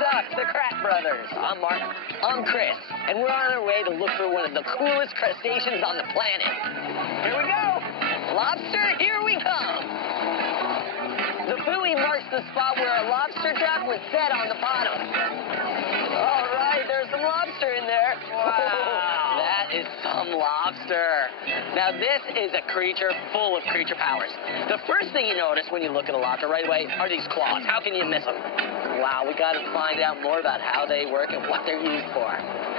It's us, the Kratts brothers. I'm Mark. I'm Chris. And we're on our way to look for one of the coolest crustaceans on the planet. Here we go. Lobster, here we come. The buoy marks the spot where a lobster trap was set on the bottom. All right, there's some lobster in there. Wow. That is some lobster. Now, this is a creature full of creature powers. The first thing you notice when you look at a lobster right away are these claws. How can you miss them? Wow, we got to find out more about how they work and what they're used for.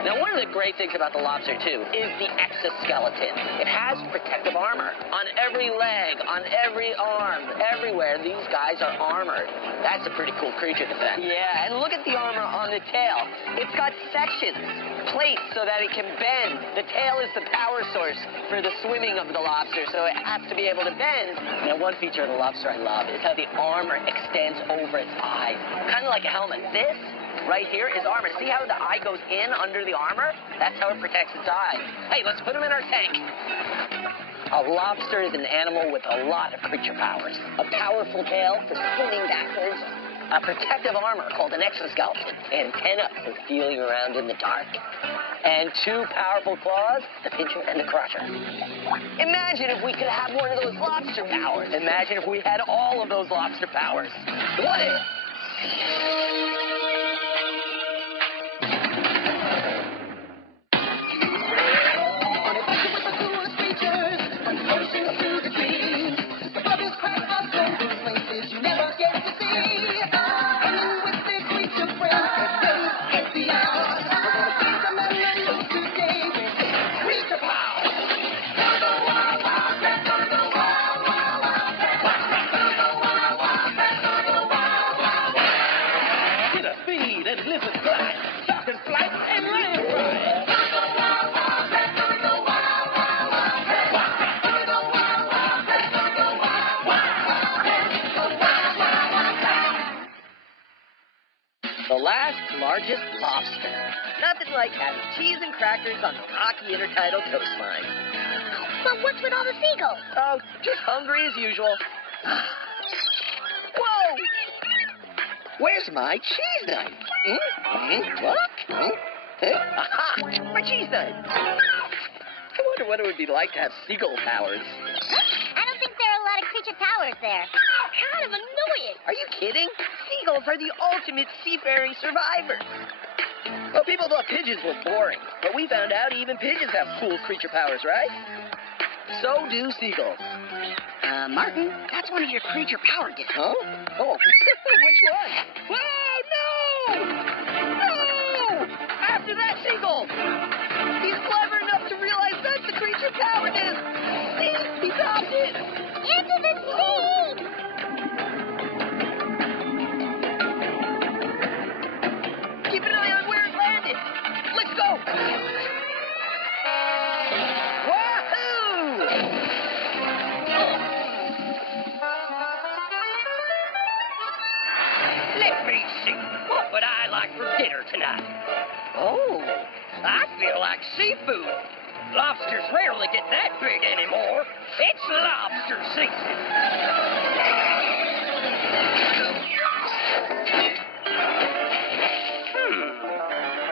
Now, one of the great things about the lobster, too, is the exoskeleton. It has protective armor on every leg, on every arm, everywhere. These guys are armored. That's a pretty cool creature defense. Yeah, and look at the armor on the tail. It's got sections, plates, so that it can bend. The tail is the power source for the swimming of the lobster, so it has to be able to bend. Now, one feature of the lobster I love is how the armor extends over its eyes, kind of like a helmet. This right here is armor. See how the eye goes in under the armor? That's how it protects its eye. Hey, let's put him in our tank. A lobster is an animal with a lot of creature powers. A powerful tail for swimming backwards, a protective armor called an exoskeleton, antenna for feeling around in the dark, and two powerful claws, the pincher and the crusher. Imagine if we could have one of those lobster powers. Imagine if we had all of those lobster powers. What if? The last largest lobster. Nothing like having cheese and crackers on the rocky intertidal coastline. But what's with all the seagulls? Oh, just hungry as usual. Whoa! Where's my cheese knife? What? Aha! My cheese knife! I wonder what it would be like to have seagull powers. I don't think there are a lot of creature powers there. Kind of annoying. Are you kidding? Seagulls are the ultimate seafaring survivors. Well, people thought pigeons were boring, but we found out even pigeons have cool creature powers, right? So do seagulls. Martin, that's one of your creature power gifts. Huh? Oh, which one? Whoa, no! No! After that seagull! He's clever enough to realize that's the creature power disc! See? He found it! Into the sea! Keep an eye on where it landed! Let's go! Wahoo! Let me see. What would I like for dinner tonight? Oh. I feel like seafood. Lobsters rarely get that big anymore. It's lobster season.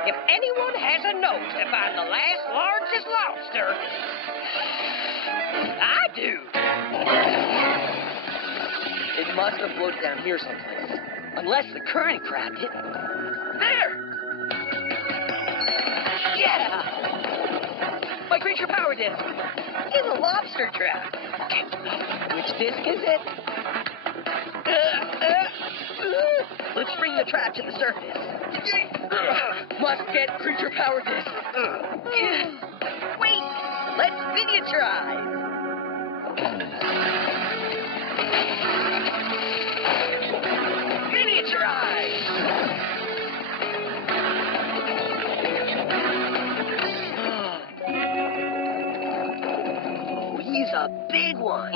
If anyone has a nose to find the last largest lobster, I do. It must have floated down here someplace. Unless the current grabbed it. There! Yeah! My creature power disc. In the lobster trap. Which disc is it? Let's bring the trap to the surface. Must get creature power disc. Wait! Let's miniaturize. Oh, he's a big one.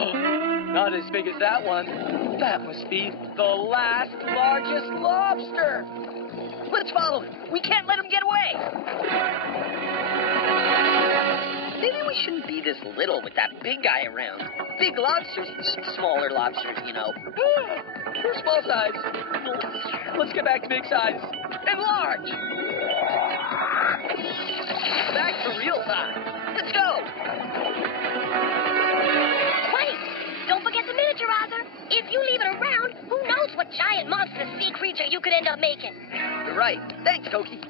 Not as big as that one. That must be the last largest lobster. Let's follow him. We can't let him get away. Maybe we shouldn't be this little with that big guy around. Big lobsters eat smaller lobsters, you know. We're small size. Let's get back to big size. And large. Back to real size. Let's go. Wait! Don't forget the miniaturizer. If you leave it around, who knows what giant monstrous sea creature you could end up making. You're right. Thanks, Koki.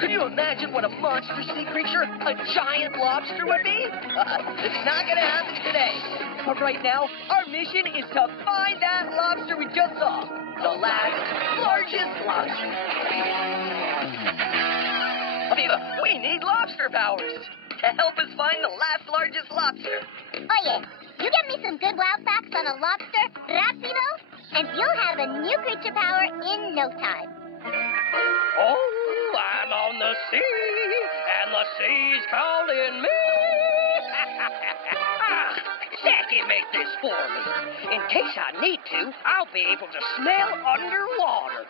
Could you imagine what a monster sea creature a giant lobster would be? It's not going to happen today. But right now, our mission is to find that lobster we just saw. The last, largest lobster. Aviva, we need lobster powers to help us find the last, largest lobster. Oh, yeah. You get me some good wild facts on a lobster, rapido, and you'll have a new creature power in no time. Oh, I'm on the sea, and the sea's calling me. Jackie, make this for me. In case I need to, I'll be able to smell underwater.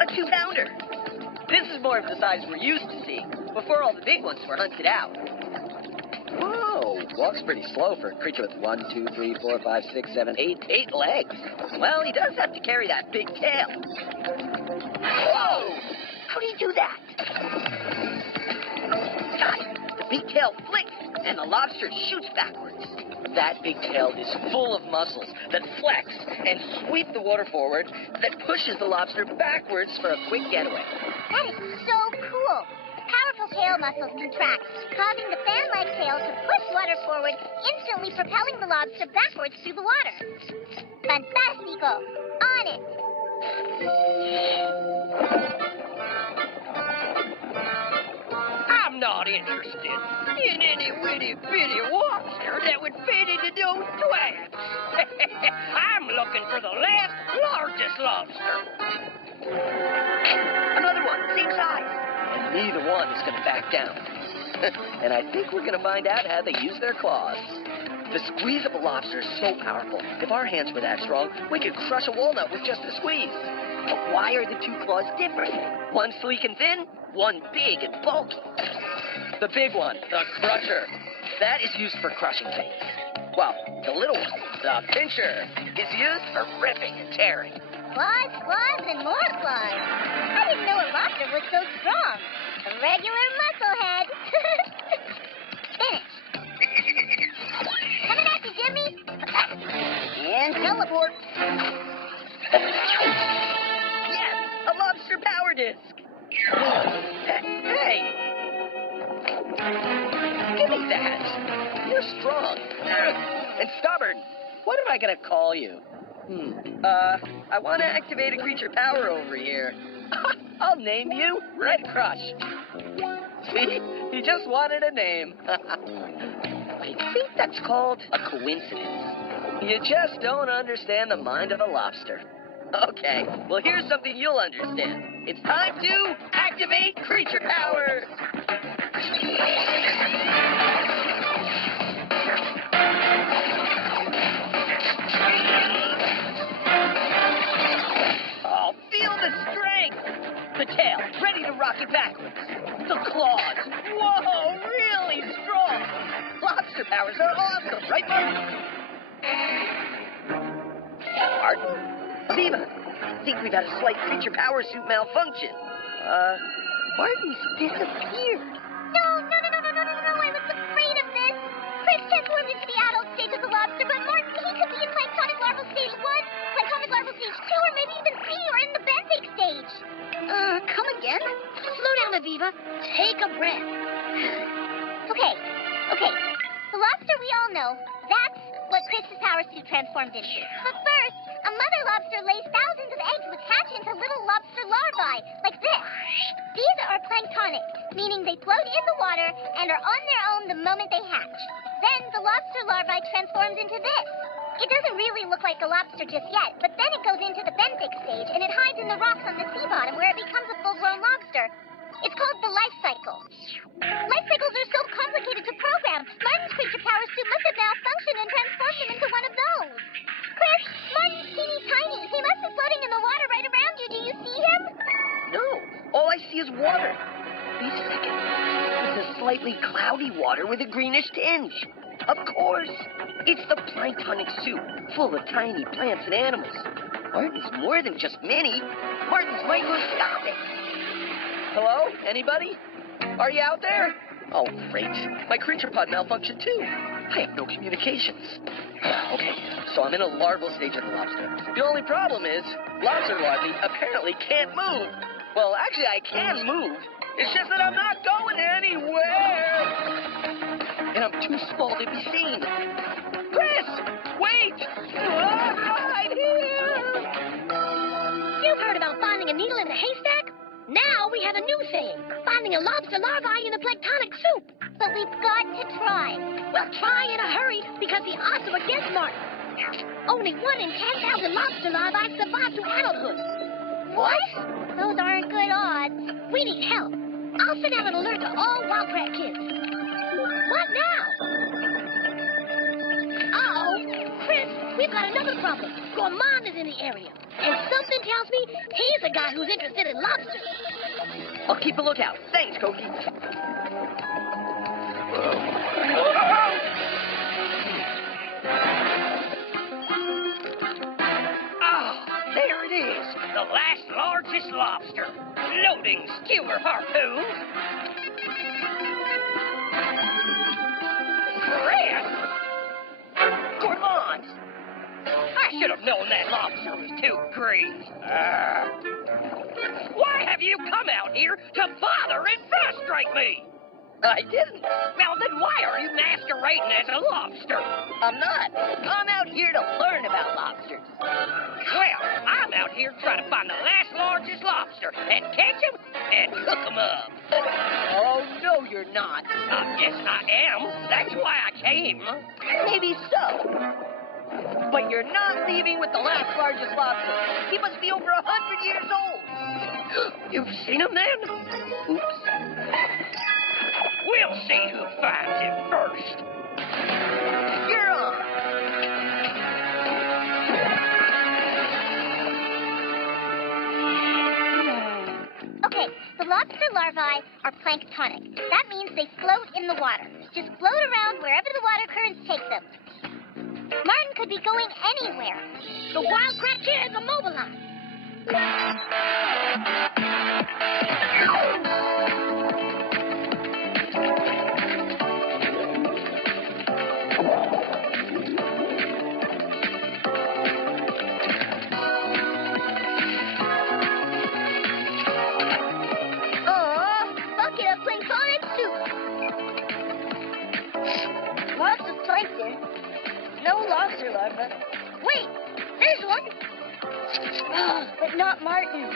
A 2-pounder. This is more of the size we're used to seeing, before all the big ones were hunted out. Whoa, walks pretty slow for a creature with 1, 2, 3, 4, 5, 6, 7, 8 legs. Well, he does have to carry that big tail. Whoa! How do you do that? Got it. The big tail flicks, and the lobster shoots backwards. That big tail is full of muscles that flex and sweep the water forward, that pushes the lobster backwards for a quick getaway. That is so cool. Powerful tail muscles contract, causing the fan-like tail to push water forward, instantly propelling the lobster backwards through the water. Fantastico! On it! I'm not interested in any witty-bitty lobster that would fit into those traps. I'm looking for the last, largest lobster. Another one, same size. And neither one is going to back down. And I think we're going to find out how they use their claws. The squeeze of a lobster is so powerful. If our hands were that strong, we could crush a walnut with just a squeeze. But why are the two claws different? One sleek and thin, one big and bulky. The big one, the crusher, that is used for crushing things. While the little one, the pincher, is used for ripping and tearing. Claws, claws, and more claws. I didn't know a lobster was so strong. A regular musclehead. Finished. Coming at you, Jimmy. And teleport. Yes, a lobster power disc. Hey. Give me that. You're strong. And stubborn. What am I going to call you? I want to activate a creature power over here. I'll name you Red Crush. See? He just wanted a name. I think that's called a coincidence. You just don't understand the mind of a lobster. Okay, well, here's something you'll understand. It's time to activate creature powers. Oh, feel the strength. The tail, ready to rock it backwards. The claws, whoa, really strong. Lobster powers are awesome, right, Martin? Aviva, I think we've had a slight creature power suit malfunction. Martin's disappeared. No, I was afraid of this. Chris transformed into the adult stage of the lobster, but Martin, he could be in planktonic larval stage 1, planktonic larval stage 2, or maybe even 3, or in the benthic stage. Come again? Slow down, Aviva. Take a breath. Okay. The lobster we all know, that's what Chris's power suit transformed into. But first, a mother lobster lays thousands of eggs which hatch into little lobster larvae, like this. These are planktonic, meaning they float in the water and are on their own the moment they hatch. Then the lobster larvae transforms into this. It doesn't really look like a lobster just yet, but then it goes into the benthic stage, and it hides in the rocks on the sea bottom where it becomes a full-grown lobster. It's called the life cycle. Life cycles are so complicated to program. Martin's creature power suit must have malfunctioned and transformed him into one of those. Chris, Martin's teeny tiny. He must be floating in the water right around you. Do you see him? No, all I see is water. be a second. It's a slightly cloudy water with a greenish tinge. Of course. It's the planktonic soup, full of tiny plants and animals. Martin's more than just mini. Martin's microscopic. Hello? Anybody? Are you out there? Oh, great. My creature pod malfunctioned too. I have no communications. Okay, so I'm in a larval stage of the lobster. The only problem is, lobster larvae apparently can't move. Well, actually, I can move. It's just that I'm not going anywhere. And I'm too small to be seen. Chris! Wait! Right here! You've heard about finding a needle in a haystack? Now we have a new saying, finding a lobster larvae in a planktonic soup. But we've got to try. Well, try in a hurry, because the odds are against Martin. Only 1 in 10,000 lobster larvae survive to adulthood. What? Those aren't good odds. We need help. I'll send out an alert to all Wildcat kids. What now? Uh-oh. Chris, we've got another problem. Gourmand is in the area. And something tells me he's the guy who's interested in lobsters. I'll keep a lookout. Thanks, Koki. There it is, the last largest lobster. Loading skewer harpoons. Chris! Gourmand! I should have known that lobster was too green. Why have you come out here to bother and frustrate me? I didn't. Well, then why are you masquerading as a lobster? I'm not. I'm out here to learn about lobsters. Well, I'm out here trying to find the last largest lobster and catch him and cook him up. Oh, no, you're not. Yes, I am. That's why I came. Maybe so. But you're not leaving with the last largest lobster. He must be over 100 years old. You've seen him then? Oops. We'll see who finds him first. You're on. Okay, the lobster larvae are planktonic. That means they float in the water. Just float around wherever the water currents take them. Martin could be going anywhere. The Wildcat kids are mobilized. Bucket of planktonic soup. Lots of plankton. No lobster larva. Wait, there's one. But not Martin.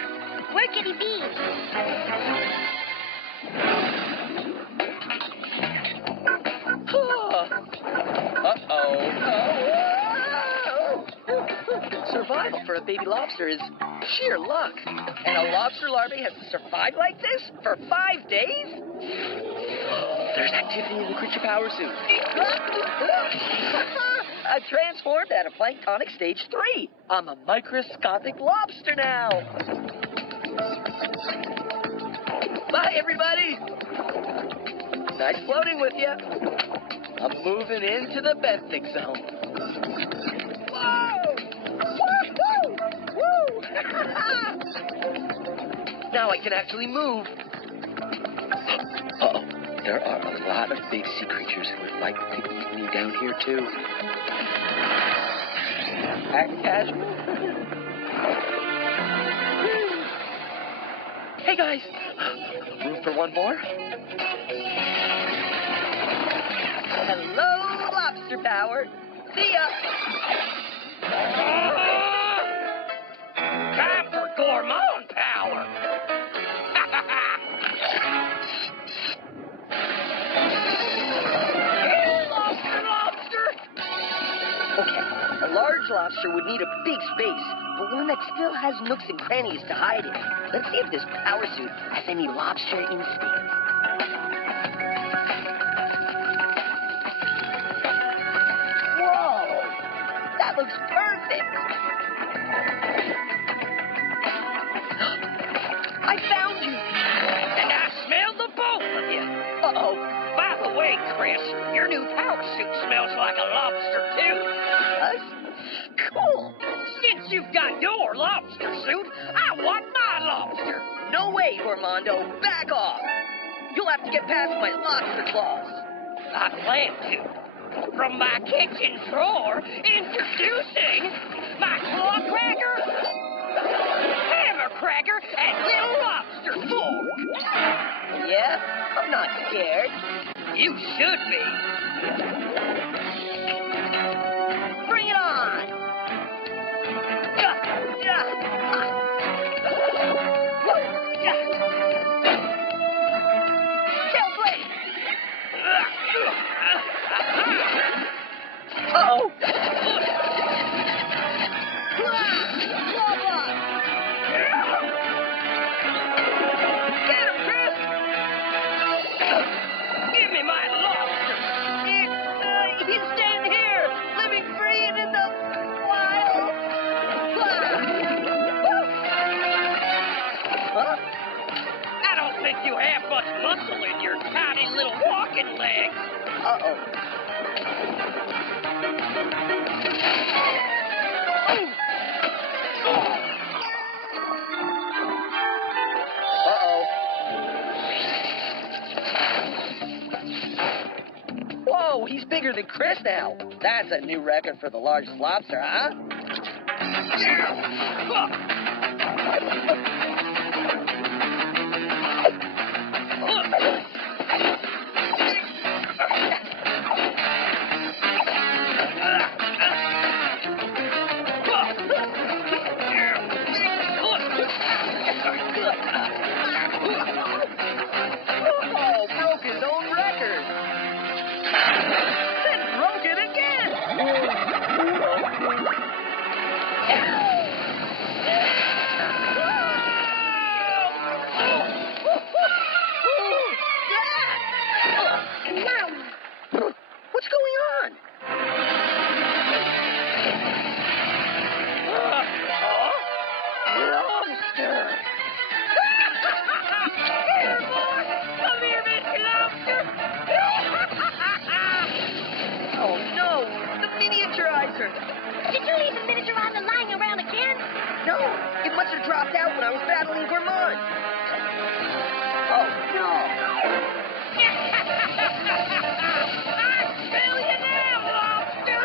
Where could he be? Uh-oh. Survival for a baby lobster is sheer luck. And a lobster larvae has to survive like this for 5 days? There's activity in the creature power suit. I've transformed out of planktonic stage 3. I'm a microscopic lobster now. Bye, everybody. Nice floating with you. I'm moving into the benthic zone. Whoa! Woo-hoo! Woo! Now I can actually move. Uh-oh. There are a lot of big sea creatures who would like to eat me down here, too. Act casual. Hey, guys. Room for one more? Hello, lobster power. See ya. Time for gourmand power. Okay, a large lobster would need a big space, but one that still has nooks and crannies to hide in. Let's see if this power suit has any lobster instincts. Whoa! That looks perfect! I found you! And I smell the Uh-oh. By the way, Chris, your new power suit smells like a lobster, too. Us? Cool. Since you've got your lobster suit, I want my lobster. No way, Gormondo. Back off. You'll have to get past my lobster claws. I plan to. From my kitchen drawer, introducing my claw cracker, hammer cracker, and little lobster fork. Yeah? I'm not scared. You should be. Bring it on. Tail blade. Uh-oh. Get him, Chris! Give me my lobster. He's staying here, living free and in the wild. Huh? I don't think you have much muscle in your tiny little walking legs. Uh-oh. Whoa, he's bigger than Chris now. That's a new record for the largest lobster, huh? Oh, broke his own record. Then broke it again. What's going on? Lobster. Here, boy. Come here, Mr. Lobster. Oh no, the miniaturizer. Did you leave the miniaturizer lying around again? No, it must have dropped out when I was battling Gourmand. Oh no. I smell you now, Lobster.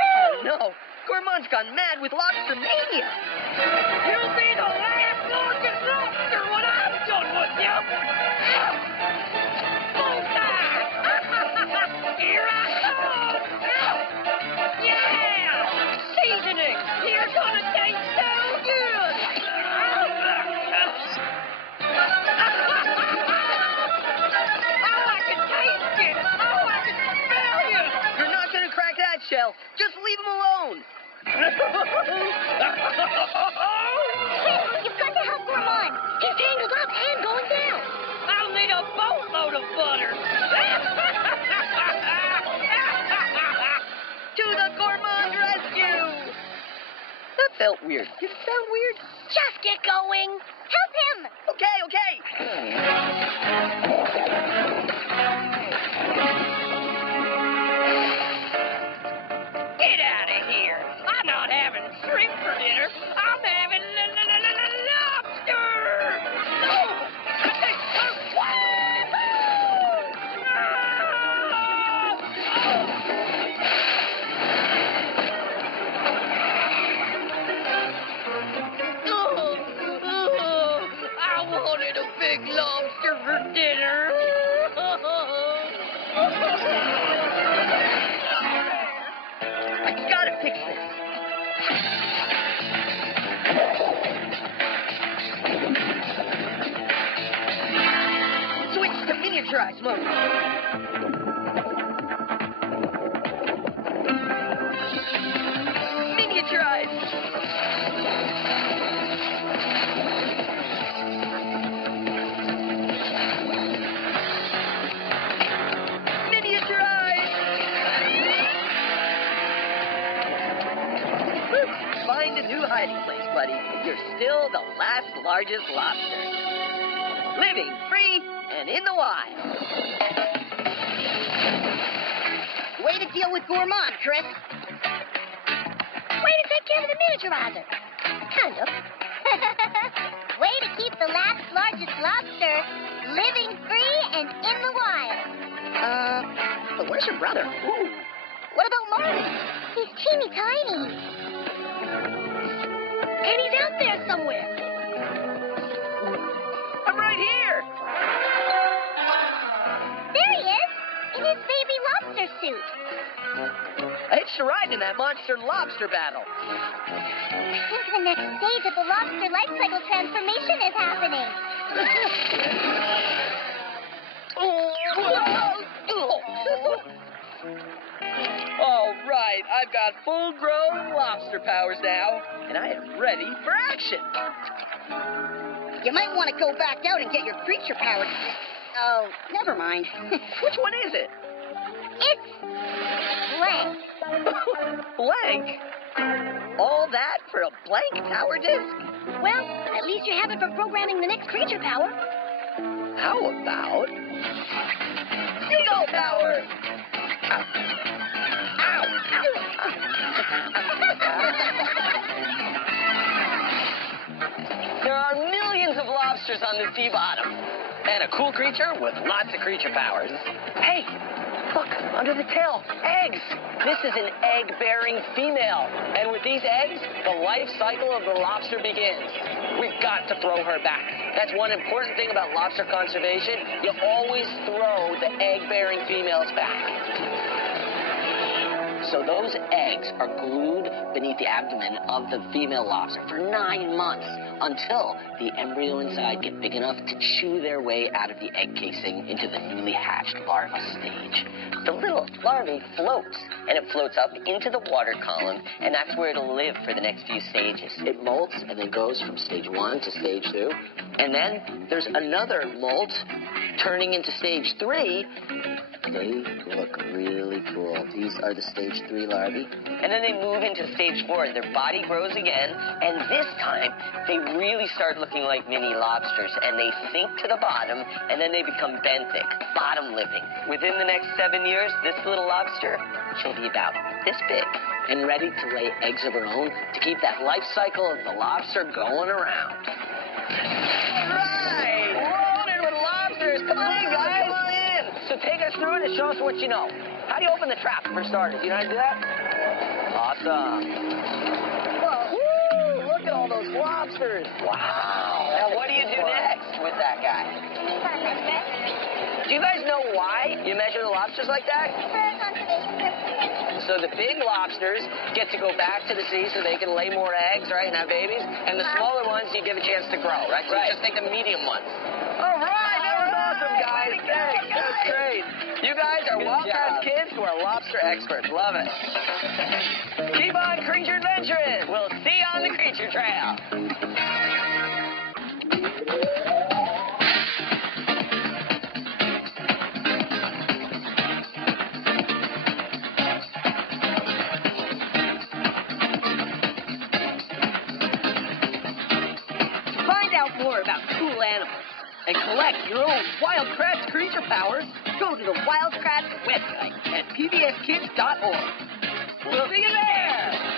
Oh no, Gourmand's gone mad with lobster mania. You'll be the last largest lobster when I'm done with you. Bullseye! Here I come! Yeah! Seasoning! You're gonna taste so good! Oh, I can taste it! Oh, I can smell you! You're not gonna crack that shell. Just leave him alone. Quick, you've got to help Gourmand. He's tangled up and going down. I'll need a boatload of butter! To the Gourmand rescue! That felt weird. Did it sound weird? Just get going. Help him. Okay. Get out of here! I'm not having shrimp for dinner. I'm having lobster! No! I wanted a big lobster for dinner. I gotta fix this. Switch to miniaturize mode. Miniaturize. Miniaturize. Find a new hiding place, buddy. You're still the last largest lobster. Living free and in the wild. Way to deal with Gourmand, Chris. Way to take care of the miniaturizer. Kind of. Way to keep the last largest lobster living free and in the wild. But where's your brother? Ooh. What about Marty? He's teeny tiny. And he's out there somewhere. I'm right here. There he is, in his baby lobster suit. I hitched a ride in that monster lobster battle. I think the next stage of the lobster life cycle transformation is happening. All right, I've got full-grown lobster powers now, and I am ready for action. You might want to go back out and get your creature powers. Oh, never mind. Which one is it? It's blank. Blank? All that for a blank power disc? Well, at least you have it for programming the next creature power. How about seagull power? Ow. Ow. There are millions of lobsters on the sea bottom, and a cool creature with lots of creature powers. Hey, look, under the tail, eggs. This is an egg-bearing female, and with these eggs, the life cycle of the lobster begins. We've got to throw her back. That's one important thing about lobster conservation. You always throw the egg-bearing females back. So those eggs are glued beneath the abdomen of the female lobster for 9 months until the embryo inside get big enough to chew their way out of the egg casing into the newly hatched larva stage. The little larvae floats, and it floats up into the water column, and that's where it'll live for the next few stages. It molts and then goes from stage 1 to stage 2, and then there's another molt turning into stage 3. They look really cool. These are the stage 3 larvae. And then they move into stage 4. Their body grows again, and this time they really start looking like mini lobsters, and they sink to the bottom, and then they become benthic, bottom living. Within the next 7 years, this little lobster, she'll be about this big and ready to lay eggs of her own to keep that life cycle of the lobster going around. All right! Loaded with lobsters! Come on in, guys! Come on in! So take us through it and show us what you know. How do you open the trap, for starters? You know how to do that? Awesome. Whoa, woo, look at all those lobsters. Wow. Now, what do you do next with that guy? Do you guys know why you measure the lobsters like that? So the big lobsters get to go back to the sea so they can lay more eggs, right, and have babies. And the smaller ones, you give a chance to grow, right? So you just take the medium ones. All right, that was awesome, guys. Thanks. That's great. You guys are Wildcats kids who are lobster experts. Love it. Keep on creature adventuring. We'll see you on the creature trail. More about cool animals and collect your own Wild Kratts creature powers, go to the Wild Kratts website at pbskids.org. We'll see you there!